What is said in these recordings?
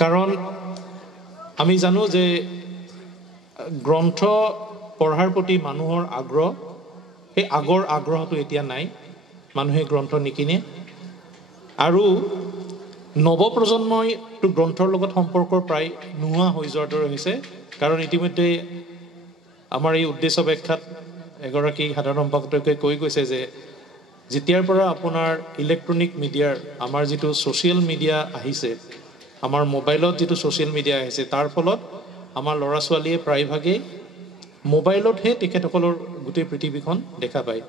কাৰণ আমি জানো যে গ্ৰন্থ পঢ়াৰ প্ৰতি মানুহৰ আগ্ৰহ সেই আগৰ আগ্ৰহটো এতিয়া নাই মানুহে গ্ৰন্থ নিকিনে আৰু নৱপ্ৰজন্মইটো গ্ৰন্থৰ লগত সম্পৰ্ক প্ৰায় নোহোৱা হৈ যোৱাৰ দৰে হৈছে কাৰণ ইতিমধ্যে আমাৰ এই উদ্দেশ্য ব্যাখ্যাত এগৰাকী সাধাৰণ সম্পাদকে কৈ গৈছে যে যেতিয়াৰ পৰা আপোনাৰ ইলেক্ট্ৰনিক মিডিয়াৰ আমাৰ যিটো ছ'চিয়েল মিডিয়া আহিছে আমাৰ মোবাইলত যিটো ছ'চিয়েল মিডিয়া আহিছে তাৰ ফলত আমাৰ ল'ৰা ছোৱালীয়ে প্ৰায়ভাগেই মোবাইলতহে তেখেতসকলৰ গোটেই পৃথিৱীখন দেখা পায়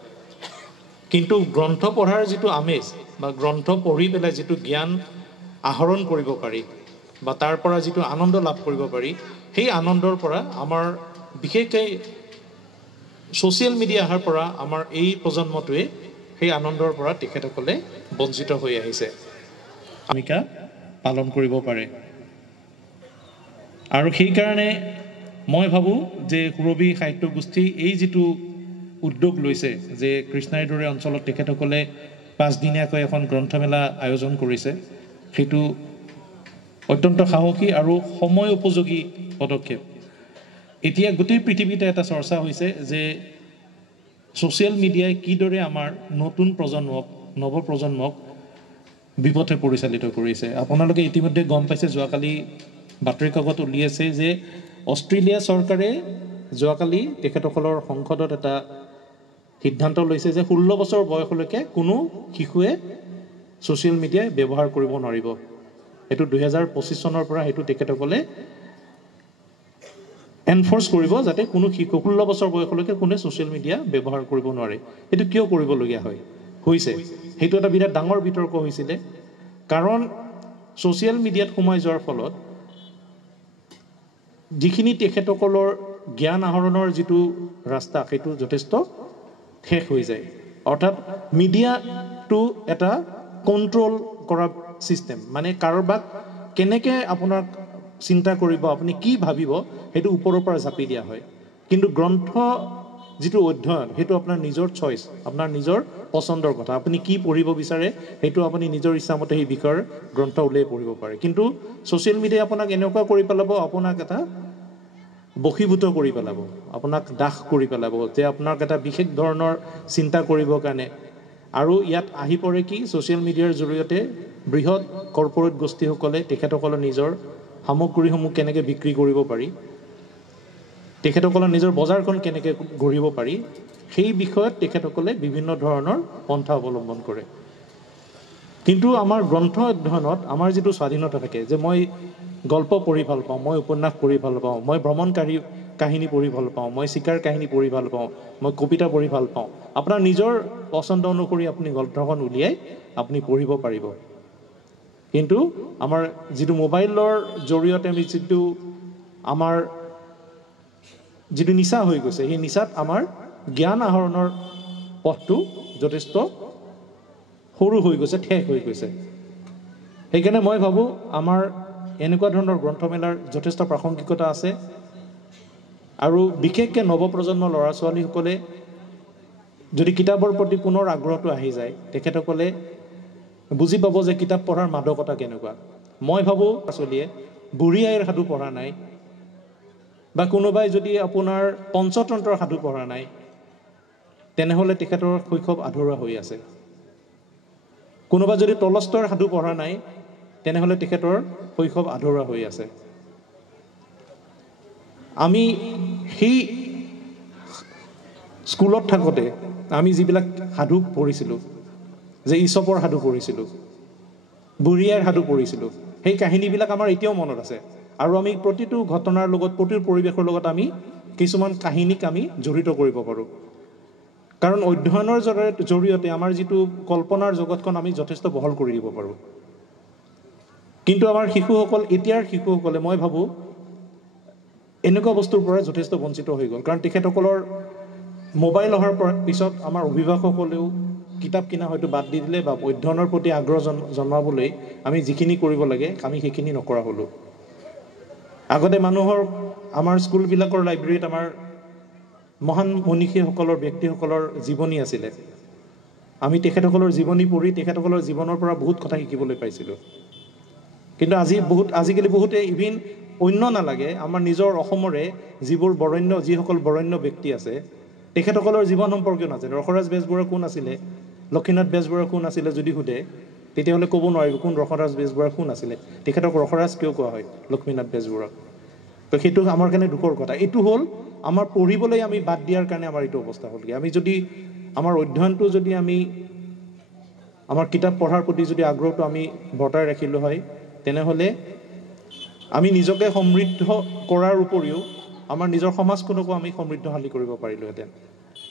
কিন্তু গ্ৰন্থ পঢ়াৰ যিটো আমেজ বা গ্ৰন্থ পঢ়ি পেলাই যিটো জ্ঞান আহৰণ কৰিব পাৰি বা তাৰ পৰা যিটো আনন্দ লাভ কৰিব পাৰি সেই আনন্দৰ পৰা আমাৰ বিশেষকৈ ছ'চিয়েল মিডিয়া অহাৰ পৰা আমাৰ এই প্ৰজন্মটোৱে সেই আনন্দৰ পৰা তেখেতসকলে বঞ্চিত হৈ আহিছে ভূমিকা পালন কৰিব পাৰে আৰু সেইকাৰণে মই ভাবোঁ যে সুৰভি সাহিত্য গোষ্ঠী এই যিটো উদ্যোগ লৈছে যে কৃষ্ণাইৰ দৰে অঞ্চলত তেখেতসকলে 5 দিনীয়াকৈ এখন গ্ৰন্থমেলা আয়োজন কৰিছে সেইটো অত্যন্ত সাহসী আৰু সময় উপযোগী পদক্ষেপ এতিয়া গোটেই পৃথিৱীতে এটা চৰ্চা হৈছে যে ছ'চিয়েল মিডিয়াই কিদৰে আমাৰ নতুন প্ৰজন্মক নৱপ্ৰজন্মক বিপথে পৰিচালিত কৰিছে আপোনালোকে ইতিমধ্যে গম পাইছে যোৱাকালি বাতৰি কাকত উলিয়াইছে যে অষ্ট্ৰেলিয়া চৰকাৰে যোৱাকালি তেখেতসকলৰ সংসদত এটা সিদ্ধান্ত লৈছে যে 16 বছৰ বয়সলৈকে কোনো শিশুৱে ছ'চিয়েল মিডিয়া ব্যৱহাৰ কৰিব নোৱাৰিব এইটো 2025 চনৰ পৰা সেইটো তেখেতসকলে এনফৰ্চ কৰিব যাতে কোনো শিশু 16 বছৰ বয়সলৈকে কোনে ছ'চিয়েল মিডিয়া ব্যৱহাৰ কৰিব নোৱাৰে এইটো কিয় কৰিবলগীয়া হৈছে সেইটো এটা বিৰাট ডাঙৰ বিতৰ্ক হৈছিলে কাৰণ ছ'চিয়েল মিডিয়াত সোমাই যোৱাৰ ফলত যিখিনি তেখেতসকলৰ জ্ঞান আহৰণৰ যিটো ৰাস্তা সেইটো যথেষ্ট শেষ হৈ যায় অৰ্থাৎ মিডিয়াটো এটা কণ্ট্ৰল কৰা ছিষ্টেম মানে কাৰোবাক কেনেকৈ আপোনাক চিন্তা কৰিব আপুনি কি ভাবিব সেইটো ওপৰৰ পৰা জাপি দিয়া হয় কিন্তু গ্ৰন্থ যিটো অধ্যয়ন সেইটো আপোনাৰ নিজৰ চইচ আপোনাৰ নিজৰ পচন্দৰ কথা আপুনি কি পঢ়িব বিচাৰে সেইটো আপুনি নিজৰ ইচ্ছামতে সেই বিষয়ৰ গ্ৰন্থ উলিয়াই পঢ়িব পাৰে কিন্তু ছ'চিয়েল মিডিয়াই আপোনাক এনেকুৱা কৰি পেলাব আপোনাক এটা বশীভূত কৰি পেলাব আপোনাক দাস কৰি পেলাব যে আপোনাক এটা বিশেষ ধৰণৰ চিন্তা কৰিবৰ কাৰণে আৰু ইয়াত আহি পৰে কি ছ'চিয়েল মিডিয়াৰ জৰিয়তে বৃহৎ কৰ্পৰেট গোষ্ঠীসকলে তেখেতসকলৰ নিজৰ সামগ্ৰীসমূহ কেনেকৈ বিক্ৰী কৰিব পাৰি তেখেতসকলৰ নিজৰ বজাৰখন কেনেকৈ গঢ়িব পাৰি সেই বিষয়ত তেখেতসকলে বিভিন্ন ধৰণৰ পন্থা অৱলম্বন কৰে কিন্তু আমাৰ গ্ৰন্থ অধ্যয়নত আমাৰ যিটো স্বাধীনতা থাকে যে মই গল্প পঢ়ি ভাল পাওঁ মই উপন্যাস পঢ়ি ভাল পাওঁ মই ভ্ৰমণকাৰী কাহিনী পঢ়ি ভাল পাওঁ মই চিকাৰ কাহিনী পঢ়ি ভাল পাওঁ মই কবিতা পঢ়ি ভাল পাওঁ আপোনাৰ নিজৰ পচন্দ অনুসৰি আপুনি গ্ৰন্থখন উলিয়াই আপুনি পঢ়িব পাৰিব কিন্তু আমাৰ যিটো মোবাইলৰ জৰিয়তে আমি আমাৰ যিটো নিচা হৈ গৈছে সেই নিচাত আমাৰ জ্ঞান আহৰণৰ পথটো যথেষ্ট সৰু হৈ গৈছে ঠেক হৈ গৈছে সেইকাৰণে মই ভাবোঁ আমাৰ এনেকুৱা ধৰণৰ গ্ৰন্থমেলাৰ যথেষ্ট প্ৰাসংগিকতা আছে আৰু বিশেষকৈ নৱপ্ৰজন্মৰ ল'ৰা ছোৱালীসকলে যদি কিতাপৰ প্ৰতি পুনৰ আগ্ৰহটো আহি যায় তেখেতসকলে বুজি পাব যে কিতাপ পঢ়াৰ মাদকতা কেনেকুৱা মই ভাবোঁ ছোৱালীয়ে বুঢ়ী আইৰ সাধু পঢ়া নাই বা কোনোবাই যদি আপোনাৰ পঞ্চতন্ত্ৰৰ সাধু পঢ়া নাই তেনেহ'লে তেখেতৰ শৈশৱ আধৰুৱা হৈ আছে কোনোবা যদি টলষ্টয়ৰ সাধু পঢ়া নাই তেনেহ'লে তেখেতৰ শৈশৱ আধৰুৱা হৈ আছে আমি সেই স্কুলত থাকোঁতে আমি যিবিলাক সাধু পঢ়িছিলোঁ যে ঈশপৰ সাধু পঢ়িছিলোঁ বুঢ়ী আইৰ সাধু পঢ়িছিলোঁ সেই কাহিনীবিলাক আমাৰ এতিয়াও মনত আছে আৰু আমি প্ৰতিটো ঘটনাৰ লগত প্ৰতিটো পৰিৱেশৰ লগত আমি কিছুমান কাহিনীক আমি জড়িত কৰিব পাৰোঁ কাৰণ অধ্যয়নৰ জৰিয়তে আমাৰ যিটো কল্পনাৰ জগতখন আমি যথেষ্ট বহল কৰি দিব পাৰোঁ কিন্তু আমাৰ এতিয়াৰ শিশুসকলে মই ভাবোঁ এনেকুৱা বস্তুৰ পৰা যথেষ্ট বঞ্চিত হৈ গ'ল কাৰণ তেখেতসকলৰ মোবাইল অহাৰ পিছত আমাৰ অভিভাৱকসকলেও কিতাপ কিনা হয়তো বাদ দি দিলে বা অধ্যয়নৰ প্ৰতি আগ্ৰহ জন্মাবলৈ আমি যিখিনি কৰিব লাগে আমি সেইখিনি নকৰা হ'লোঁ আগতে আমাৰ স্কুলবিলাকৰ লাইব্ৰেৰীত আমাৰ মহান মনীষীসকলৰ ব্যক্তিসকলৰ জীৱনী আছিলে আমি তেখেতসকলৰ জীৱনী পঢ়ি তেখেতসকলৰ জীৱনৰ পৰা বহুত কথা শিকিবলৈ পাইছিলোঁ কিন্তু আজিকালি বহুতে ইভিন অন্য নালাগে আমাৰ নিজৰ অসমৰে যিসকল বৰেণ্য ব্যক্তি আছে তেখেতসকলৰ জীৱন সম্পৰ্কীয় নাজানে। ৰসৰাজ বেজবৰুৱা কোন আছিলে, লক্ষীনাথ বেজবৰুৱা কোন আছিলে যদি সোধে তেতিয়াহ'লে ক'ব নোৱাৰিব কোন ৰসৰাজ বেজবৰুৱা কোন আছিলে। তেখেতক ৰসৰাজ কিয় কোৱা হয় লক্ষ্মীনাথ বেজবৰুৱাক? তো সেইটো আমাৰ কাৰণে দুখৰ কথা। এইটো হ'ল আমাৰ পঢ়িবলৈ আমি বাদ দিয়াৰ কাৰণে আমাৰ এইটো অৱস্থা হ'লগৈ। আমি যদি আমাৰ অধ্যয়নটো যদি আমাৰ কিতাপ পঢ়াৰ প্ৰতি যদি আগ্ৰহটো আমি বৰ্তাই ৰাখিলোঁ হয় তেনেহ'লে আমি নিজকে সমৃদ্ধ কৰাৰ উপৰিও আমাৰ নিজৰ সমাজখনকো আমি সমৃদ্ধশালী কৰিব পাৰিলোহেঁতেন।